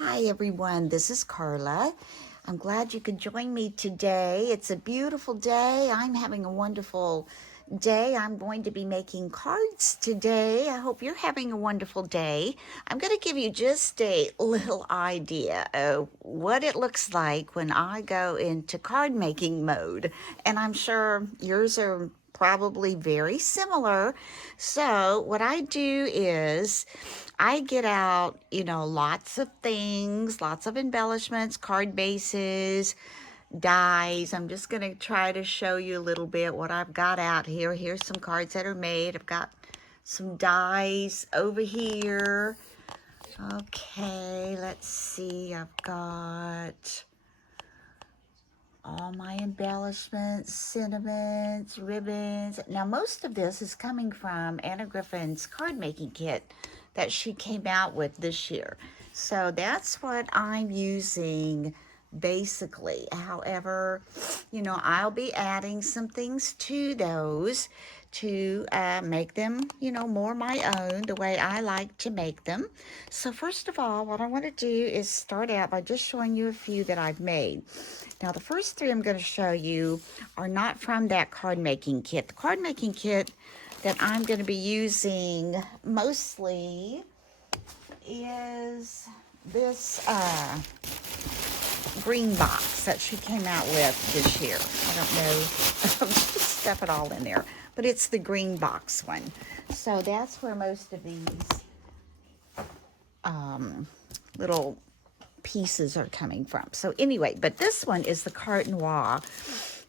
Hi everyone, this is Carla. I'm glad you could join me today. It's a beautiful day. I'm having a wonderful day. I'm going to be making cards today. I hope you're having a wonderful day. I'm going to give you just a little idea of what it looks like when I go into card making mode. And I'm sure yours are probably very similar. So, what I do is I get out, lots of things, lots of embellishments, card bases, dies. I'm just going to try to show you a little bit what I've got out here. Here's some cards that are made. I've got some dies over here. Okay, let's see. I've got all my embellishments, sentiments, ribbons. Now, most of this is coming from Anna Griffin's card making kit that she came out with this year. So that's what I'm using basically. However, I'll be adding some things to those to make them, more my own, the way I like to make them. So first of all, what I want to do is start out by just showing you a few that I've made. Now, the first three I'm going to show you are not from that card making kit. The card making kit that I'm going to be using mostly is this green box that she came out with this year. I don't know, just stuff it all in there, but it's the green box one. So that's where most of these little pieces are coming from. So anyway, but this one is the Carte Noire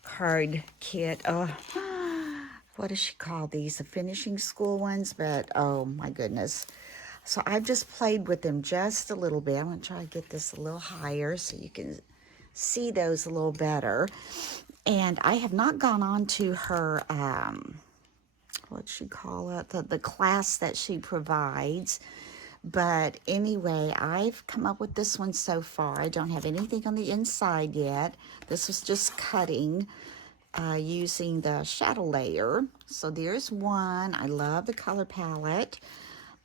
card kit. What does she call these? The finishing school ones, but oh my goodness. So I've just played with them just a little bit. I'm going to try to get this a little higher so you can see those a little better. And I have not gone on to her, what'd she call it? The class that she provides. But anyway, I've come up with this one so far. I don't have anything on the inside yet. This was just cutting using the shadow layer. So there's one. I love the color palette.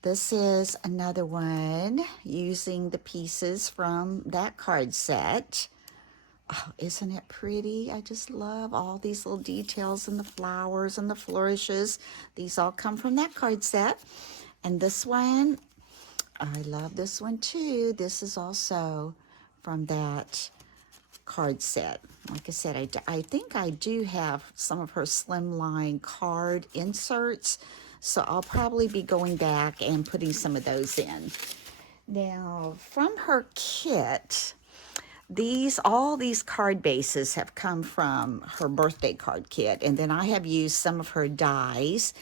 This is another one using the pieces from that card set. Oh, isn't it pretty? I just love all these little details and the flowers and the flourishes. These all come from that card set. And this one, I love this one too. This is also from that card set. Like I said, I think I do have some of her slimline card inserts, so I'll probably be going back and putting some of those in. Now, from her kit, all these card bases have come from her birthday card kit, and then I have used some of her dies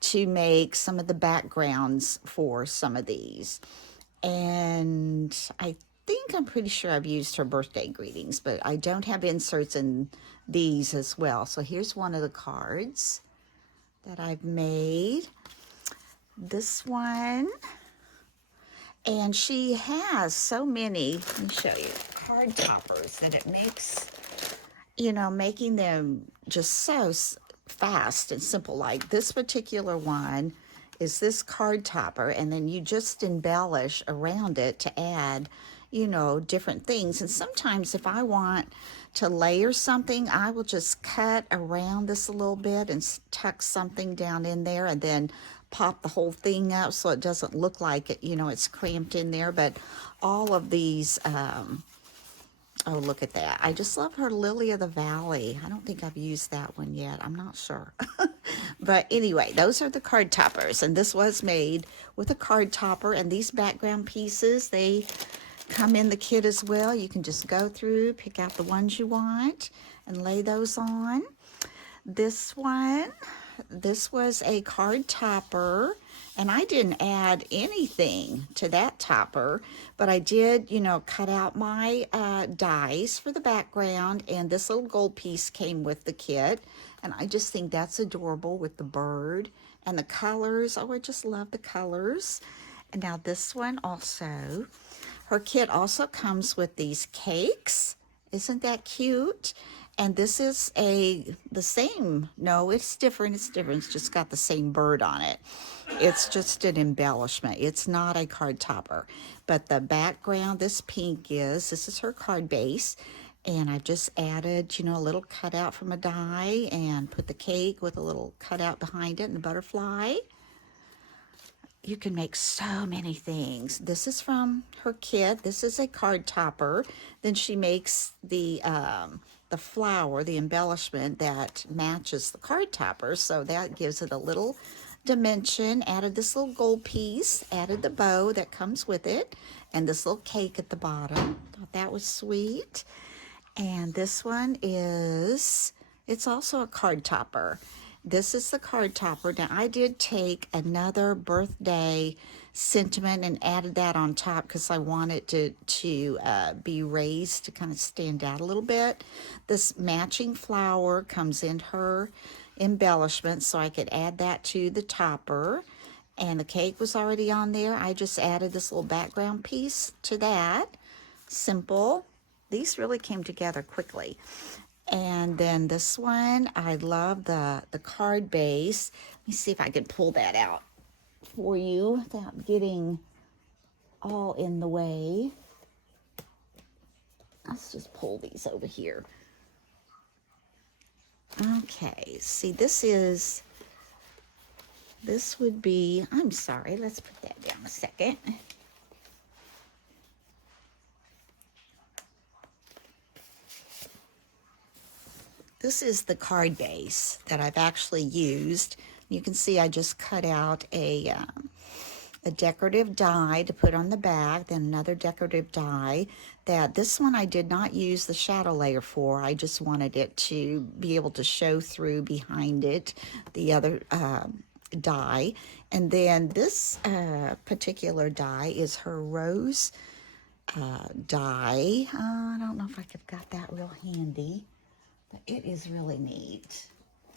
to make some of the backgrounds for some of these. And I'm pretty sure I've used her birthday greetings, but I don't have inserts in these as well. So here's one of the cards that I've made. This one. And she has so many, let me show you, card toppers that it makes, making them just so fast and simple. Like this particular one is this card topper, and then you just embellish around it to add, different things. And sometimes if I want to layer something, I will just cut around this a little bit and tuck something down in there and then pop the whole thing up so it doesn't look like it, it's cramped in there. But all of these, oh, look at that. I just love her Lily of the Valley. I don't think I've used that one yet. I'm not sure. But anyway, those are the card toppers. And this was made with a card topper. And these background pieces, they come in the kit as well. You can just go through, pick out the ones you want, and lay those on. This one, this was a card topper, and I didn't add anything to that topper, but I did, cut out my dies for the background, and this little gold piece came with the kit, and I just think that's adorable with the bird and the colors. Oh, I just love the colors. And now this one also, her kit also comes with these cakes. Isn't that cute? And this is the same. No, it's different. It's different. It's just got the same bird on it. It's just an embellishment. It's not a card topper. But the background, this is her card base. And I've just added, a little cutout from a die and put the cake with a little cutout behind it and the butterfly. You can make so many things. This is from her kit. This is a card topper. Then she makes the flower, the embellishment that matches the card topper. So that gives it a little dimension. Added this little gold piece. Added the bow that comes with it. And this little cake at the bottom. Thought that was sweet. And this one it's also a card topper. This is the card topper. Now, I did take another birthday sentiment and added that on top because I wanted to be raised to kind of stand out a little bit. This matching flower comes in her embellishment, so I could add that to the topper. And the cake was already on there. I just added this little background piece to that. Simple. These really came together quickly. And then this one, I love the card base. Let me see if I can pull that out for you without getting all in the way. Let's just pull these over here. Okay, see, this would be, I'm sorry, let's put that down a second. This is the card base that I've actually used. You can see I just cut out a decorative die to put on the back, then another decorative die. This one I did not use the shadow layer for. I just wanted it to be able to show through behind it, the other die. And then this particular die is her rose die. I don't know if I could got that real handy. But it is really neat.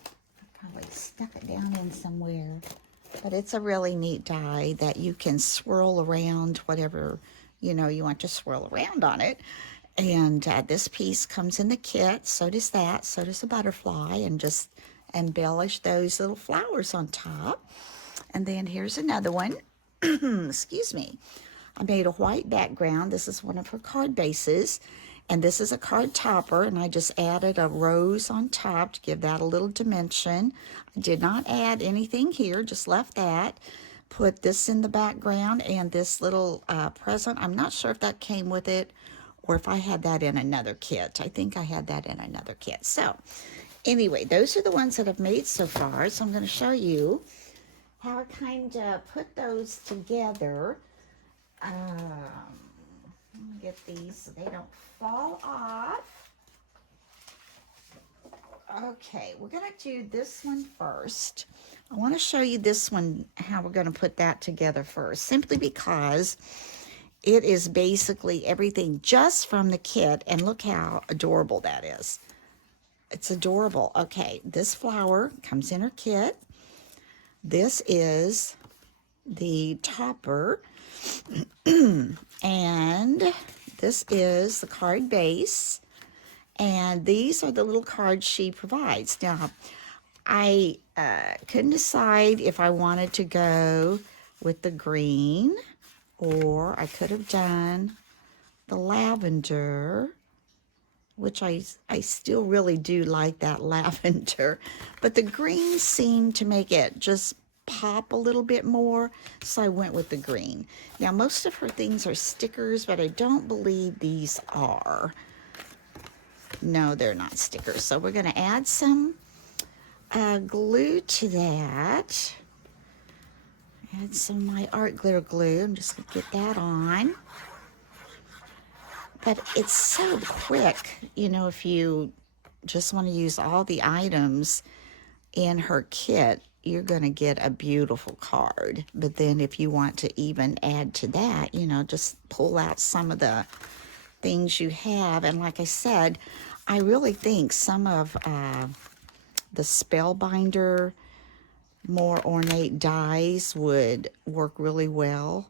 I probably stuck it down in somewhere. But it's a really neat die that you can swirl around whatever, you want to swirl around on it. And this piece comes in the kit. So does that. So does the butterfly. And just embellish those little flowers on top. And then here's another one. Excuse me. I made a white background. This is one of her card bases. And this is a card topper, and I just added a rose on top to give that a little dimension. I did not add anything here, just left that. Put this in the background and this little present. I'm not sure if that came with it or if I had that in another kit. I think I had that in another kit. So anyway, those are the ones that I've made so far. So I'm going to show you how I kind of put those together. Let me get these so they don't fall off. Okay, we're going to do this one first. I want to show you this one, how we're going to put that together first, simply because it is basically everything just from the kit, and look how adorable that is. It's adorable. Okay, this flower comes in her kit. This is the topper. And this is the card base. And these are the little cards she provides. Now, I couldn't decide if I wanted to go with the green, or I could have done the lavender, which I still really do like that lavender. But the green seemed to make it just pop a little bit more, so I went with the green. Now, most of her things are stickers, but I don't believe these are. No, they're not stickers. So we're going to add some glue to that. Add some of my art glitter glue. I'm just going to get that on. But it's so quick, if you just want to use all the items in her kit, you're going to get a beautiful card. But then if you want to even add to that, just pull out some of the things you have. And like I said, I really think some of the Spellbinder, more ornate dies would work really well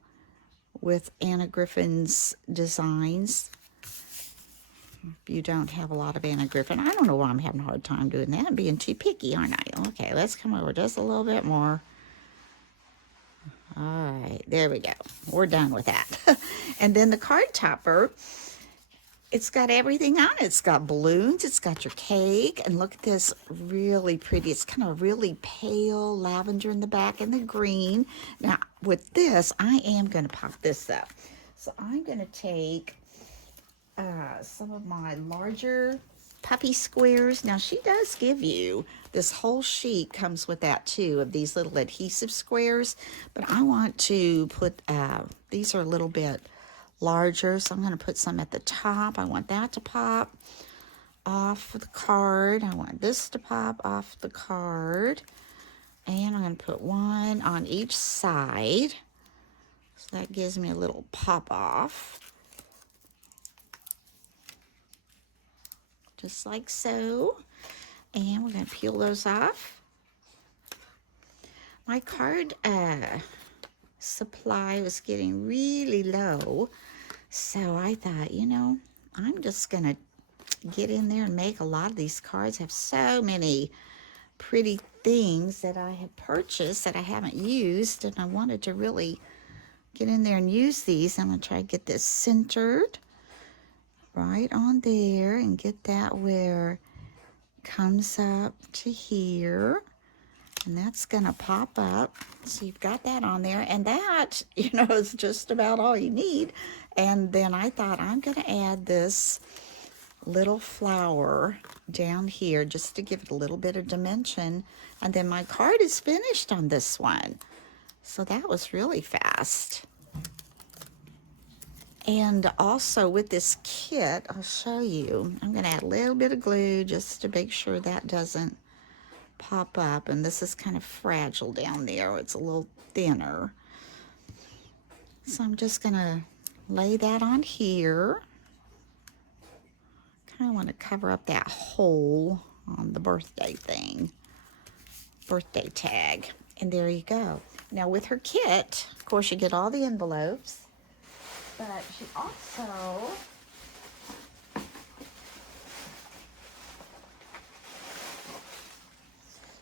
with Anna Griffin's designs. if you don't have a lot of Anna Griffin. I don't know why I'm having a hard time doing that. I'm being too picky, aren't I? Okay, let's come over just a little bit more. All right, there we go. We're done with that. And then the card topper, it's got everything on it. It's got balloons, it's got your cake, and look at this, really pretty. It's kind of really pale lavender in the back and the green. Now, with this, I am going to pop this up. So I'm going to take some of my larger puppy squares. Now, she does give you, this whole sheet comes with that too, of these little adhesive squares, but I want to put, these are a little bit larger, so I'm going to put some at the top. I want that to pop off the card. I want this to pop off the card, and I'm going to put one on each side, so that gives me a little pop off. Just like so. And we're going to peel those off. My card supply was getting really low, so I thought, you know, I'm just going to get in there and make a lot of these cards. I have so many pretty things that I have purchased that I haven't used, and I wanted to really get in there and use these. I'm going to try to get this centered right on there and get that where it comes up to here, and that's gonna pop up. So you've got that on there, and that, you know, is just about all you need. And then I thought, I'm gonna add this little flower down here just to give it a little bit of dimension, and then my card is finished on this one. So that was really fast. And also with this kit, I'll show you, I'm going to add a little bit of glue just to make sure that doesn't pop up. And this is kind of fragile down there. It's a little thinner. So I'm just going to lay that on here. Kind of want to cover up that hole on the birthday thing, birthday tag. And there you go. Now with her kit, of course, you get all the envelopes. But she also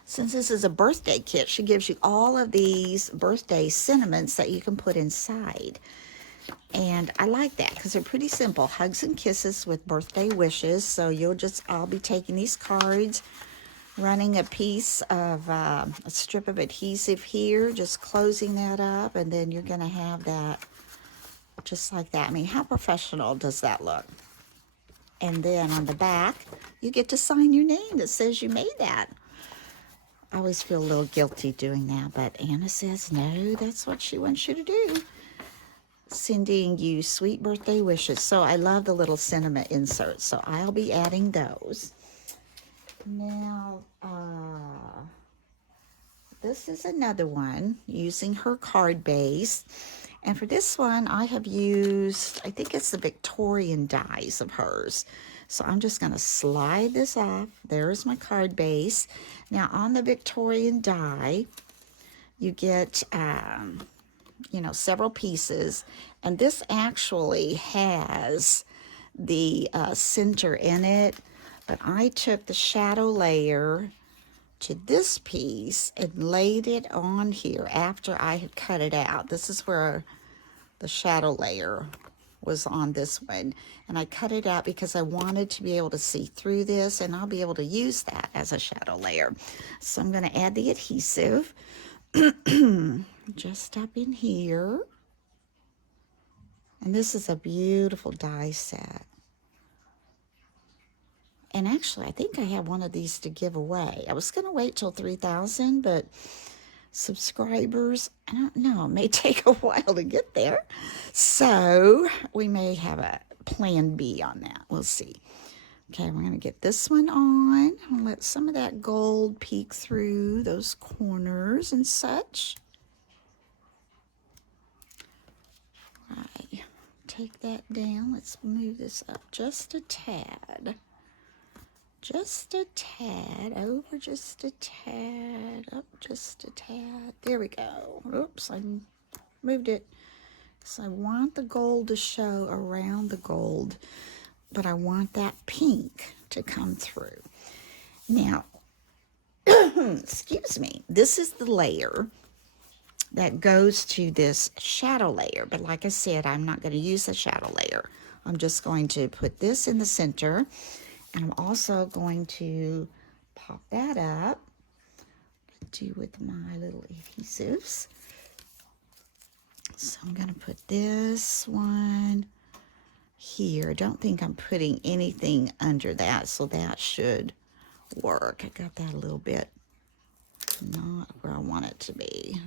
since this is a birthday kit, she gives you all of these birthday sentiments that you can put inside. And I like that because they're pretty simple. Hugs and kisses with birthday wishes. So I'll be taking these cards, running a piece of a strip of adhesive here, just closing that up, and then you're going to have that just like that. I mean, how professional does that look? And then on the back, you get to sign your name that says you made that. I always feel a little guilty doing that, but Anna says, no, that's what she wants you to do. Sending you sweet birthday wishes. So I love the little sentiment inserts, so I'll be adding those. Now, this is another one using her card base. And for this one, I have used, I think it's the Victorian dies of hers. So I'm just going to slide this off. There's my card base. Now on the Victorian die, you get, you know, several pieces. And this actually has the center in it. But I took the shadow layer to this piece and laid it on here after I had cut it out. This is where the shadow layer was on this one, and I cut it out because I wanted to be able to see through this, and I'll be able to use that as a shadow layer. So I'm going to add the adhesive just up in here, and this is a beautiful die set. And actually, I think I have one of these to give away. I was going to wait till 3,000, but subscribers, I don't know, it may take a while to get there. So we may have a plan B on that. We'll see. Okay, we're going to get this one on. I'll let some of that gold peek through those corners and such. Right, take that down. Let's move this up just a tad. Just a tad, over just a tad, up just a tad. There we go. Oops, I moved it. So I want the gold to show around the gold. but I want that pink to come through. Now, excuse me, this is the layer that goes to this shadow layer. But like I said, I'm not going to use the shadow layer. I'm just going to put this in the center. And I'm also going to pop that up. Do with my little adhesives. So I'm going to put this one here. I don't think I'm putting anything under that, so that should work. I got that a little bit not where I want it to be.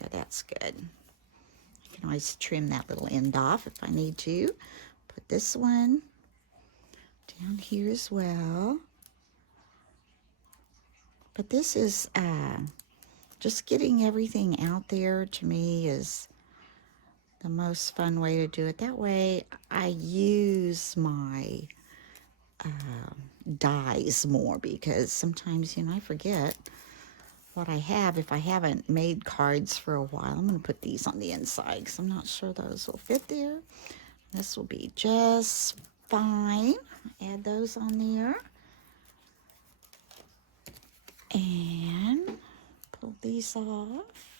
Yeah, that's good. I can always trim that little end off if I need to. Put this one down here as well. But this is just getting everything out there, to me, is the most fun way to do it. That way I use my dies more, because sometimes, I forget what I have if I haven't made cards for a while. I'm going to put these on the inside because I'm not sure those will fit there. This will be just fine. Add those on there. And pull these off.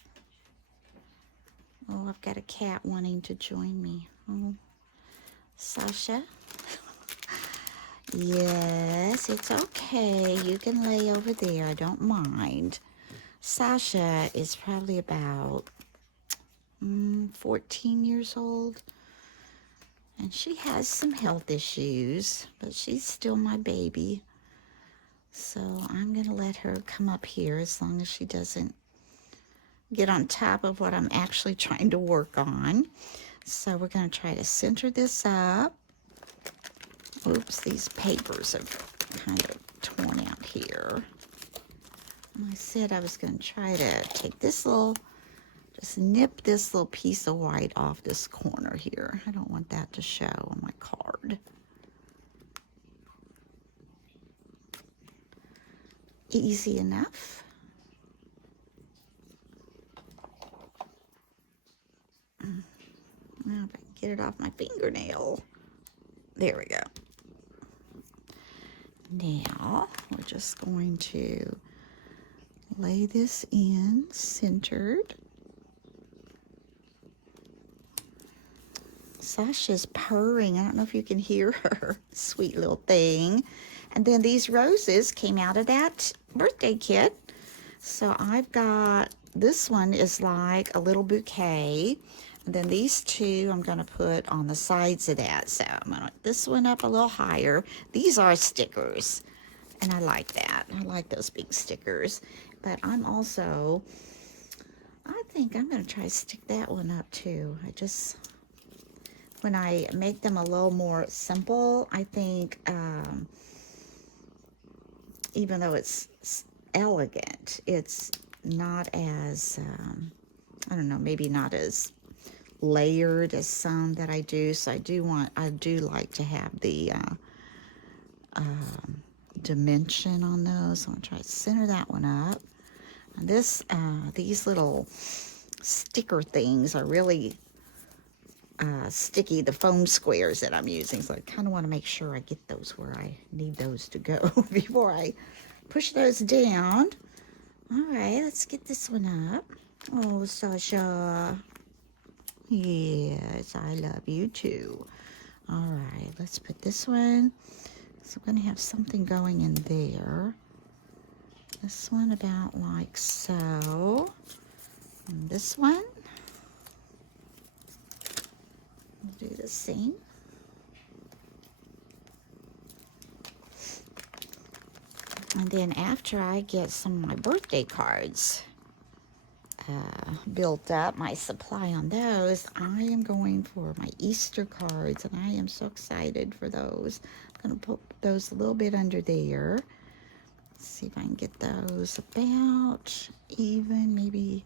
Oh, I've got a cat wanting to join me. Oh, Sasha. Yes, it's okay. You can lay over there. I don't mind. Sasha is probably about 14 years old. And she has some health issues, but she's still my baby. So I'm going to let her come up here as long as she doesn't get on top of what I'm actually trying to work on. So we're going to try to center this up. Oops, these papers have kind of torn out here. And I said I was going to try to take this little, just nip this little piece of white off this corner here. I don't want that to show on my card. Easy enough. Now if I can get it off my fingernail. There we go. Now we're just going to lay this in centered. Sasha's purring. I don't know if you can hear her. Sweet little thing. And then these roses came out of that birthday kit. So I've got, this one is like a little bouquet. And then these two I'm going to put on the sides of that. So I'm going to put this one up a little higher. These are stickers. And I like that. I like those big stickers. But I'm also, I think I'm going to try to stick that one up too. When I make them a little more simple, I think, even though it's elegant, it's not as, I don't know, maybe not as layered as some that I do. So I do like to have the dimension on those. So I'm going to try to center that one up. And these little sticker things are really sticky, the foam squares that I'm using. So I kind of want to make sure I get those where I need those to go before I push those down. All right, let's get this one up. Oh, Sasha. Yes, I love you too. All right, let's put this one. So I'm going to have something going in there. This one about like so. And this one. We'll do the same. And then after I get some of my birthday cards built up, my supply on those, I am going for my Easter cards, and I am so excited for those. I'm going to put those a little bit under there. Let's see if I can get those about even, maybe.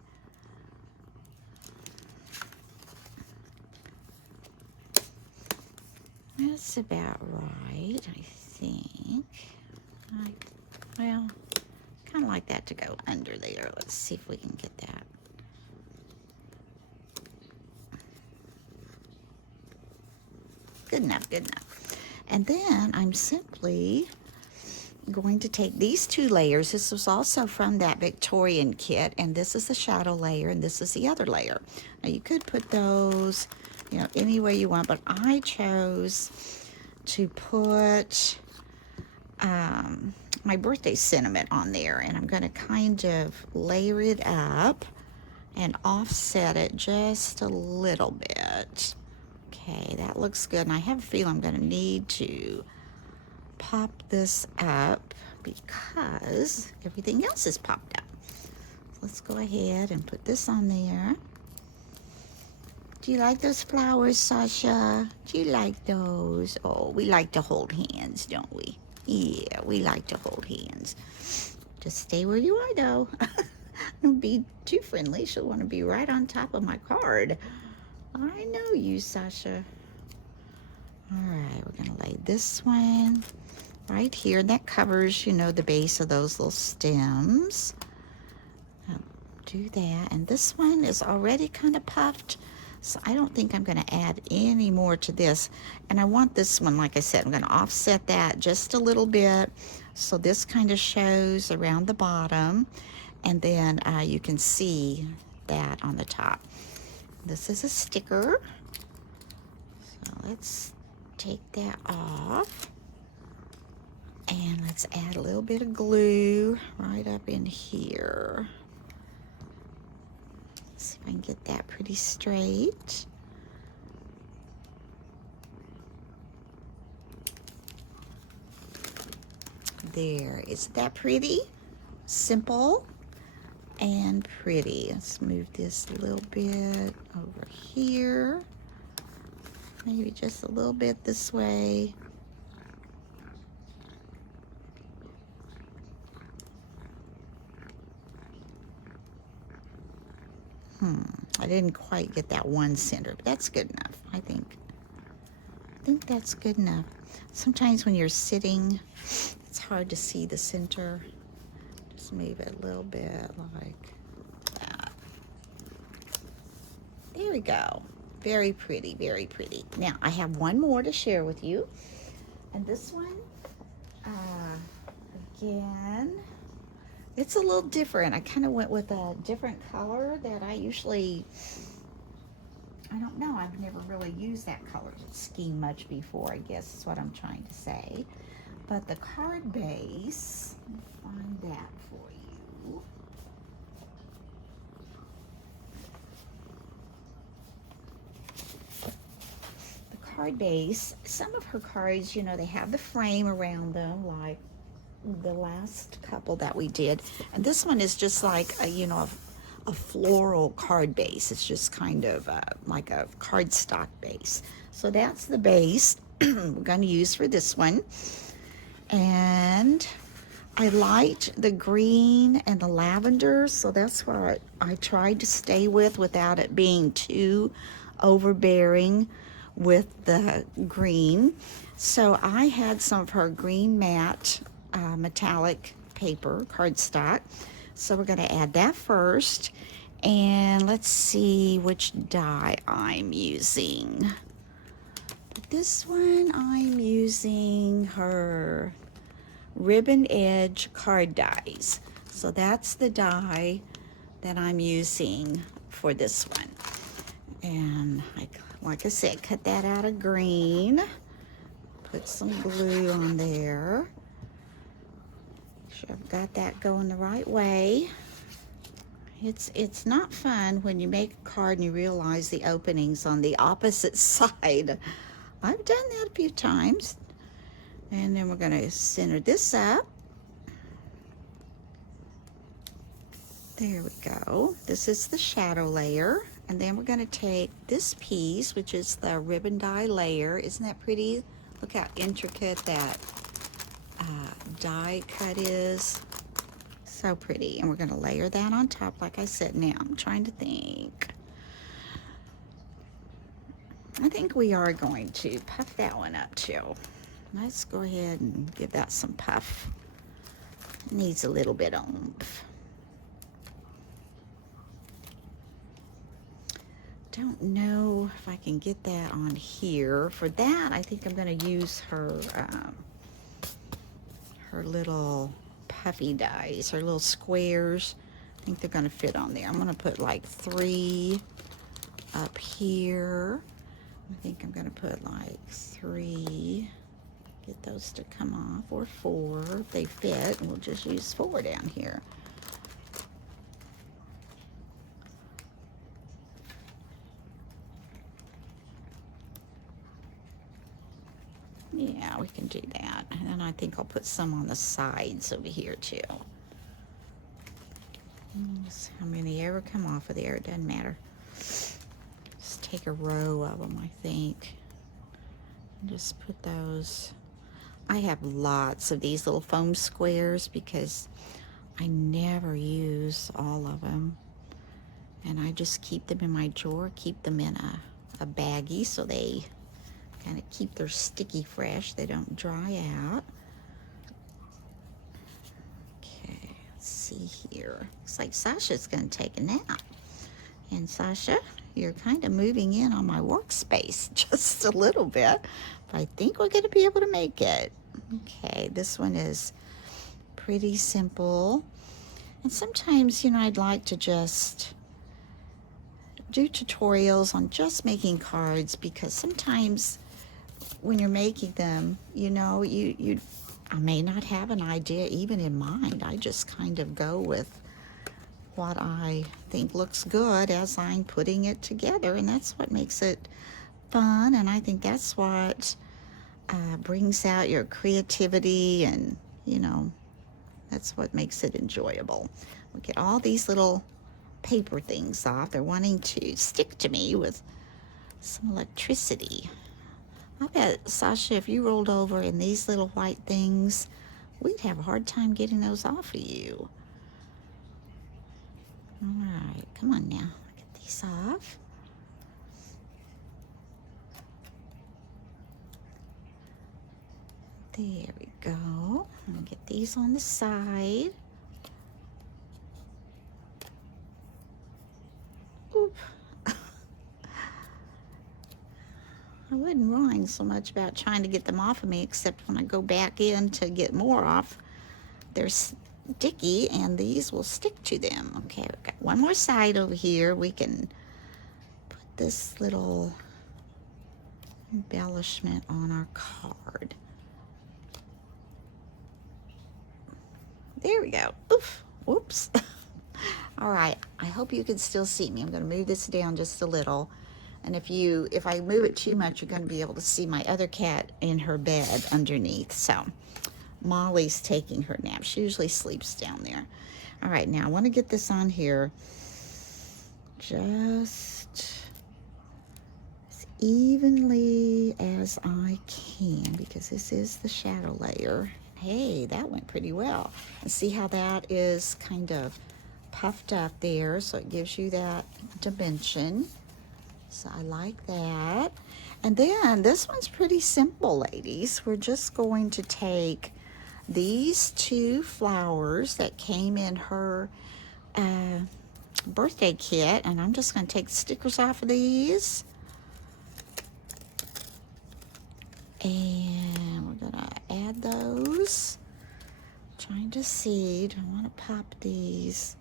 That's about right, I think. Well, kind of like that to go under there. Let's see if we can get that. Good enough, good enough. And then I'm simply going to take these 2 layers. This was also from that Victorian kit, and this is the shadow layer, and this is the other layer. Now you could put those, you know, any way you want, but I chose to put my birthday sentiment on there, and I'm going to kind of layer it up and offset it just a little bit. Okay, that looks good, and I have a feeling I'm going to need to pop this up because everything else is popped up. So let's go ahead and put this on there. Do you like those flowers, Sasha? Do you like those? Oh, we like to hold hands, don't we? Yeah, we like to hold hands. Just stay where you are, though. Don't be too friendly. She'll want to be right on top of my card. I know you, Sasha. All right, we're going to lay this one right here. That covers, you know, the base of those little stems. Do that. And this one is already kind of puffed, so I don't think I'm going to add any more to this. And I want this one, like I said, I'm going to offset that just a little bit so this kind of shows around the bottom, and then you can see that on the top. This is a sticker, so let's take that off, and let's add a little bit of glue right up in here. See if I can get that pretty straight. There, isn't that pretty? Simple and pretty. Let's move this a little bit over here. Maybe just a little bit this way. I didn't quite get that one center, but that's good enough, I think. I think that's good enough. Sometimes when you're sitting, it's hard to see the center. Just move it a little bit like that. There we go. Very pretty, very pretty. Now, I have one more to share with you. And this one, again, it's a little different. I kind of went with a different color that I usually, I don't know, I've never really used that color scheme much before, I guess is what I'm trying to say. But the card base, let me find that for you. The card base, some of her cards, you know, they have the frame around them, like the last couple that we did, and this one is just like a, you know, a floral card base. It's just kind of like a cardstock base. So that's the base we're going to use for this one. And I liked the green and the lavender, so that's what I tried to stay with without it being too overbearing with the green. So I had some of her green matte metallic paper, cardstock. So we're going to add that first. And let's see which die I'm using. This one I'm using her ribbon edge card dies. So that's the die that I'm using for this one. And like I said, cut that out of green. Put some glue on there. Sure I've got that going the right way. It's not fun when you make a card and you realize the opening's on the opposite side. I've done that a few times. And then we're going to center this up. There we go. This is the shadow layer. And then we're going to take this piece, which is the ribbon die layer. Isn't that pretty? Look how intricate that die cut is. So pretty. And we're going to layer that on top, like I said. Now I'm trying to think. I think we are going to puff that one up too. Let's go ahead and give that some puff. Needs a little bit of oomph. Don't know if I can get that on here. For that, I think I'm going to use her her little puffy dies, her little squares. I think they're going to fit on there. I'm going to put like 3 up here. I think I'm going to put like 3. Get those to come off, or 4 if they fit, and we'll just use 4 down here. Yeah, we can do that. And then I think I'll put some on the sides over here too. How many ever come off of there, it doesn't matter. Just take a row of them, I think. And just put those. I have lots of these little foam squares because I never use all of them. And I just keep them in my drawer, keep them in a baggie so they kind of keep their sticky fresh. They don't dry out. Okay, let's see here. Looks like Sasha's going to take a nap. And Sasha, you're kind of moving in on my workspace just a little bit. But I think we're going to be able to make it. Okay, this one is pretty simple. And sometimes, you know, I'd like to just do tutorials on just making cards, because sometimes when you're making them, you know, I may not have an idea even in mind. I just kind of go with what I think looks good as I'm putting it together, and that's what makes it fun. And I think that's what brings out your creativity, and you know, that's what makes it enjoyable. We get all these little paper things off. They're wanting to stick to me with some electricity. I bet, Sasha, if you rolled over in these little white things, we'd have a hard time getting those off of you. All right, come on now, get these off. There we go. I'm gonna get these on the side. Oop. I wouldn't mind so much about trying to get them off of me, except when I go back in to get more off, they're sticky and these will stick to them. Okay, we've got one more side over here. We can put this little embellishment on our card. There we go. Oof. Whoops. All right, I hope you can still see me. I'm going to move this down just a little. And if I move it too much, you're going to be able to see my other cat in her bed underneath. So Molly's taking her nap. She usually sleeps down there. All right, now I want to get this on here just as evenly as I can, because this is the shadow layer. Hey, that went pretty well. And see how that is kind of puffed up there, so it gives you that dimension. So I like that. And then this one's pretty simple, ladies. We're just going to take these 2 flowers that came in her birthday kit, and I'm just going to take the stickers off of these. And we're going to add those. Trying to see, do I want to pop these?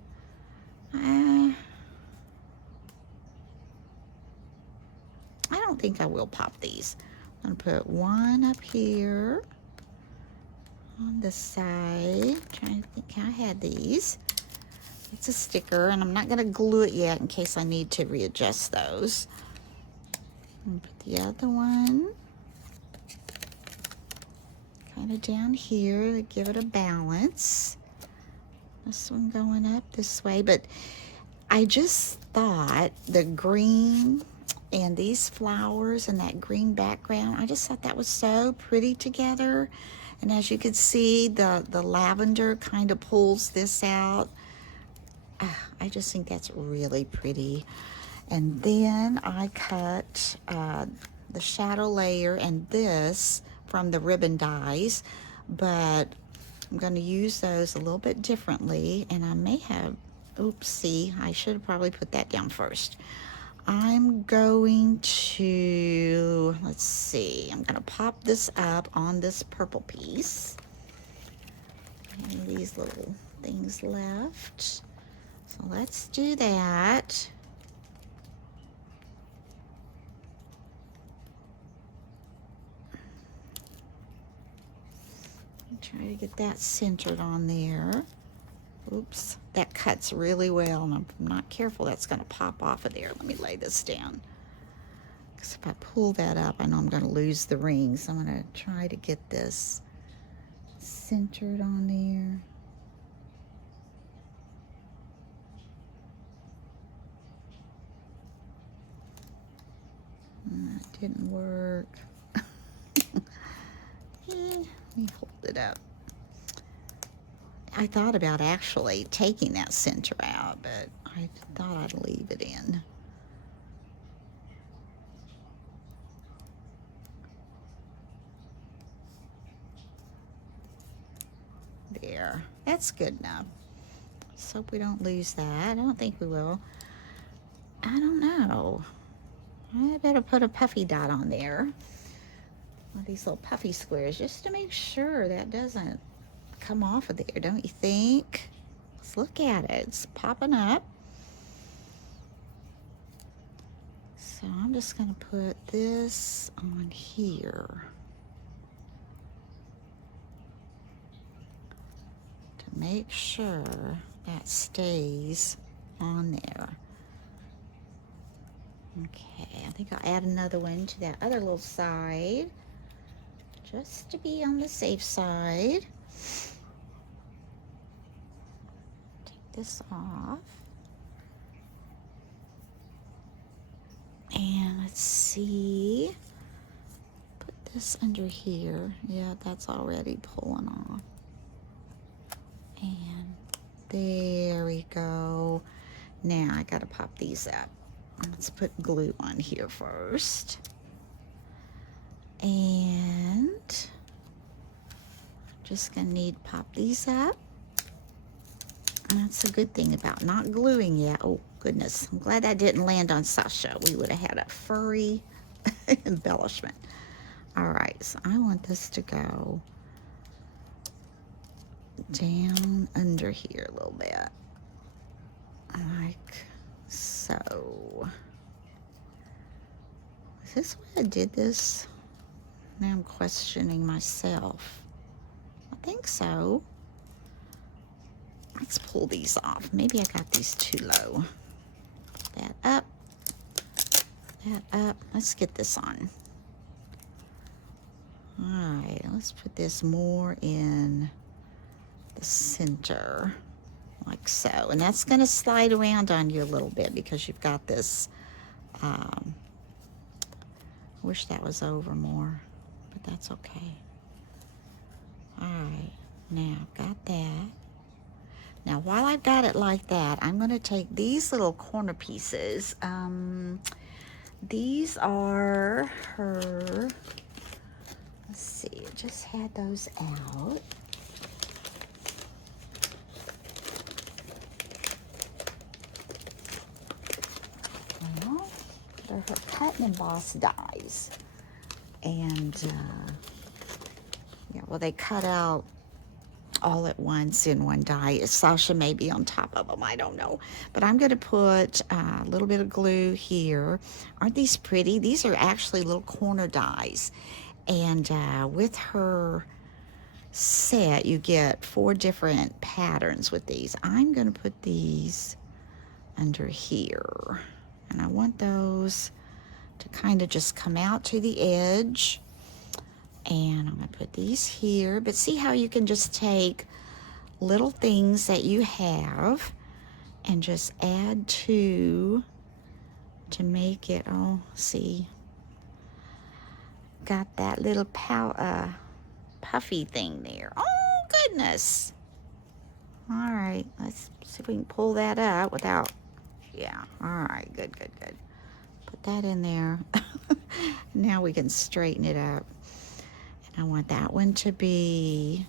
I don't think I will pop these. I'm going to put one up here on the side. Trying to think how I had these. It's a sticker, and I'm not going to glue it yet in case I need to readjust those. I'm going to put the other one kind of down here to give it a balance. This one going up this way, but I just thought the green and these flowers and that green background, I just thought that was so pretty together. And as you can see, the lavender kind of pulls this out. I just think that's really pretty. And then I cut the shadow layer and this from the ribbon dies, but I'm going to use those a little bit differently, and I may have, oopsie, I should have probably put that down first. I'm going to, let's see, I'm going to pop this up on this purple piece. And these little things left. So let's do that. Try to get that centered on there. Oops, that cuts really well, and if I'm not careful, that's going to pop off of there. Let me lay this down. Because if I pull that up, I know I'm going to lose the ring. So I'm going to try to get this centered on there. That didn't work. Let me hold it up. I thought about actually taking that center out, but I thought I'd leave it in. There, that's good enough. Let's hope we don't lose that. I don't think we will. I don't know. I better put a puffy dot on there. One of these little puffy squares, just to make sure that doesn't come off of there, don't you think? Let's look at it. It's popping up. So I'm just going to put this on here to make sure that stays on there. Okay, I think I'll add another one to that other little side, just to be on the safe side. Take this off. And let's see, put this under here. Yeah, that's already pulling off. And there we go. Now I gotta pop these up. Let's put glue on here first. And just gonna need to pop these up. And that's a good thing about not gluing yet. Oh goodness, I'm glad that didn't land on Sasha. We would have had a furry embellishment. All right, so I want this to go down under here a little bit, like so. Is this why I did this? Now I'm questioning myself. I think so. Let's pull these off. Maybe I got these too low. That up. That up. Let's get this on. All right, let's put this more in the center, like so. And that's going to slide around on you a little bit because you've got this. I wish that was over more, but that's okay. All right, now I've got that. Now, while I've got it like that, I'm going to take these little corner pieces. These are her, let's see, I just had those out. Well, they're her cut and emboss dies. And, yeah, well, they cut out all at once in one die. Sasha may be on top of them, I don't know. But I'm going to put a little bit of glue here. Aren't these pretty? These are actually little corner dies. And with her set, you get 4 different patterns with these. I'm going to put these under here. And I want those to kind of just come out to the edge. And I'm going to put these here. But see how you can just take little things that you have and just add to make it, oh, see, got that little puffy thing there. Oh, goodness. All right, let's see if we can pull that up without, yeah, all right, good. Put that in there. Now we can straighten it up. I want that one to be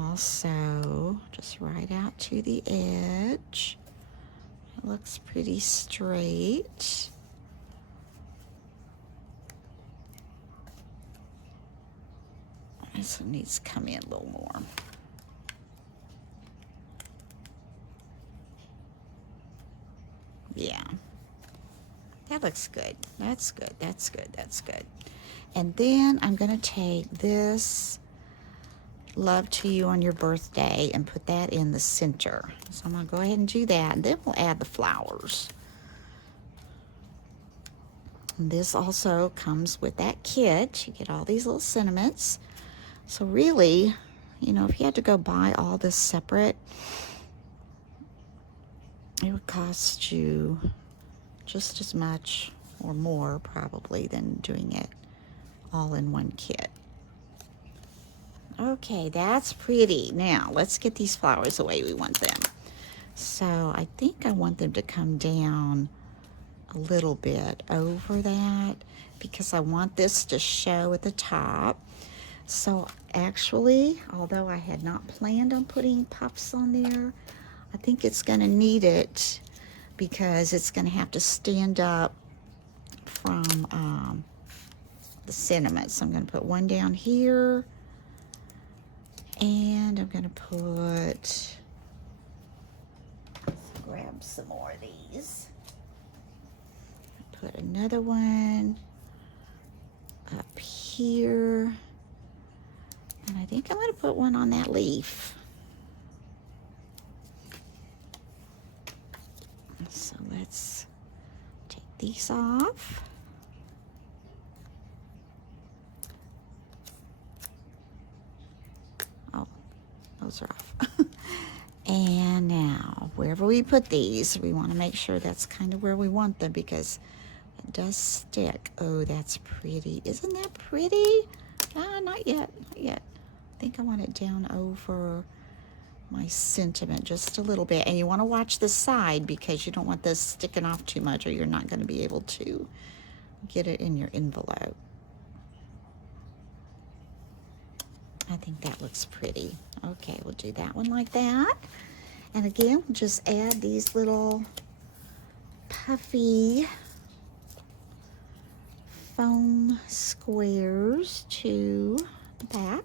also just right out to the edge. It looks pretty straight. This one needs to come in a little more. Yeah, that looks good. That's good. That's good. That's good. And then I'm going to take this Love to You on Your Birthday and put that in the center. So I'm going to go ahead and do that, and then we'll add the flowers. And this also comes with that kit. You get all these little sentiments. So really, you know, if you had to go buy all this separate, it would cost you just as much or more probably than doing it all in one kit. Okay, that's pretty. Now let's get these flowers the way we want them. So I think I want them to come down a little bit over that because I want this to show at the top. So actually, although I had not planned on putting puffs on there, I think it's going to need it because it's going to have to stand up from the sentiment. So I'm going to put one down here, and I'm going to grab some more of these. Put another one up here. And I think I'm going to put one on that leaf. So let's take these off. Oh, those are off. And now, wherever we put these, we want to make sure that's kind of where we want them because it does stick. Oh, that's pretty. Isn't that pretty? Not yet, not yet. I think I want it down over my sentiment just a little bit. And you want to watch the side because you don't want this sticking off too much or you're not going to be able to get it in your envelope. I think that looks pretty. Okay, we'll do that one like that. And again, we'll just add these little puffy foam squares to the back.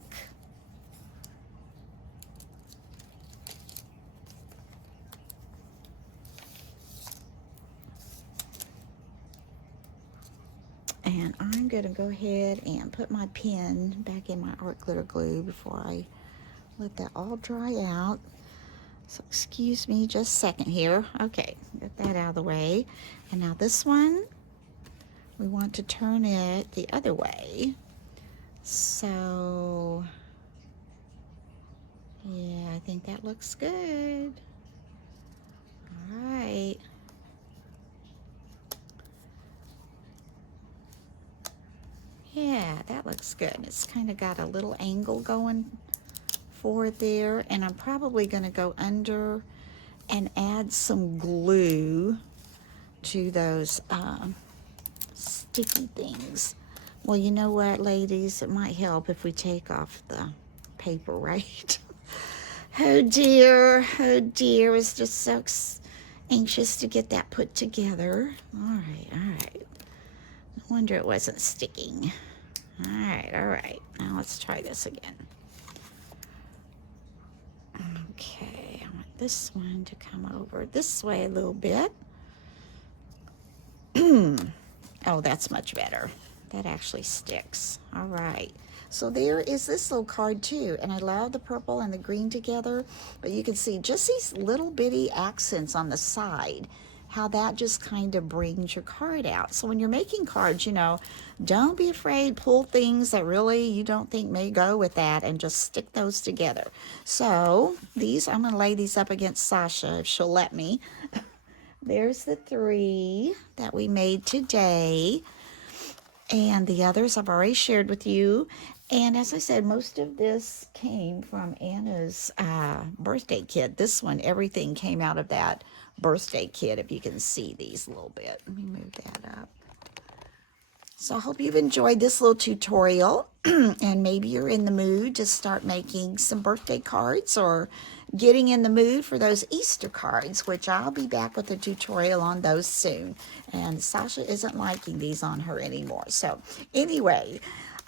And I'm going to go ahead and put my pen back in my art glitter glue before I let that all dry out. So excuse me just a second here. Okay, get that out of the way. And now this one, we want to turn it the other way. So, yeah, I think that looks good. All right. Yeah, that looks good. It's kind of got a little angle going for it there. And I'm probably going to go under and add some glue to those sticky things. Well, you know what, ladies? It might help if we take off the paper, right? Oh, dear. Oh, dear. I was just so anxious to get that put together. All right, all right. No wonder it wasn't sticking. All right, all right. Now let's try this again. Okay, I want this one to come over this way a little bit. Oh, that's much better. That actually sticks. All right. So there is this little card too, and I love the purple and the green together, but you can see just these little bitty accents on the side, how that just kind of brings your card out. So when you're making cards, you know, don't be afraid, pull things that really you don't think may go with that and just stick those together. So these, I'm going to lay these up against Sasha if she'll let me. There's the 3 that we made today. And the others I've already shared with you. And as I said, most of this came from Anna's birthday kit. This one, everything came out of that birthday kit, if you can see these a little bit. Let me move that up So I hope you've enjoyed this little tutorial and maybe you're in the mood to start making some birthday cards or getting in the mood for those Easter cards, which I'll be back with a tutorial on those soon. And Sasha isn't liking these on her anymore. So anyway,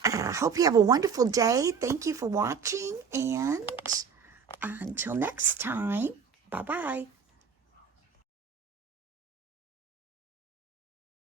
I hope you have a wonderful day. Thank you for watching, and until next time, bye-bye.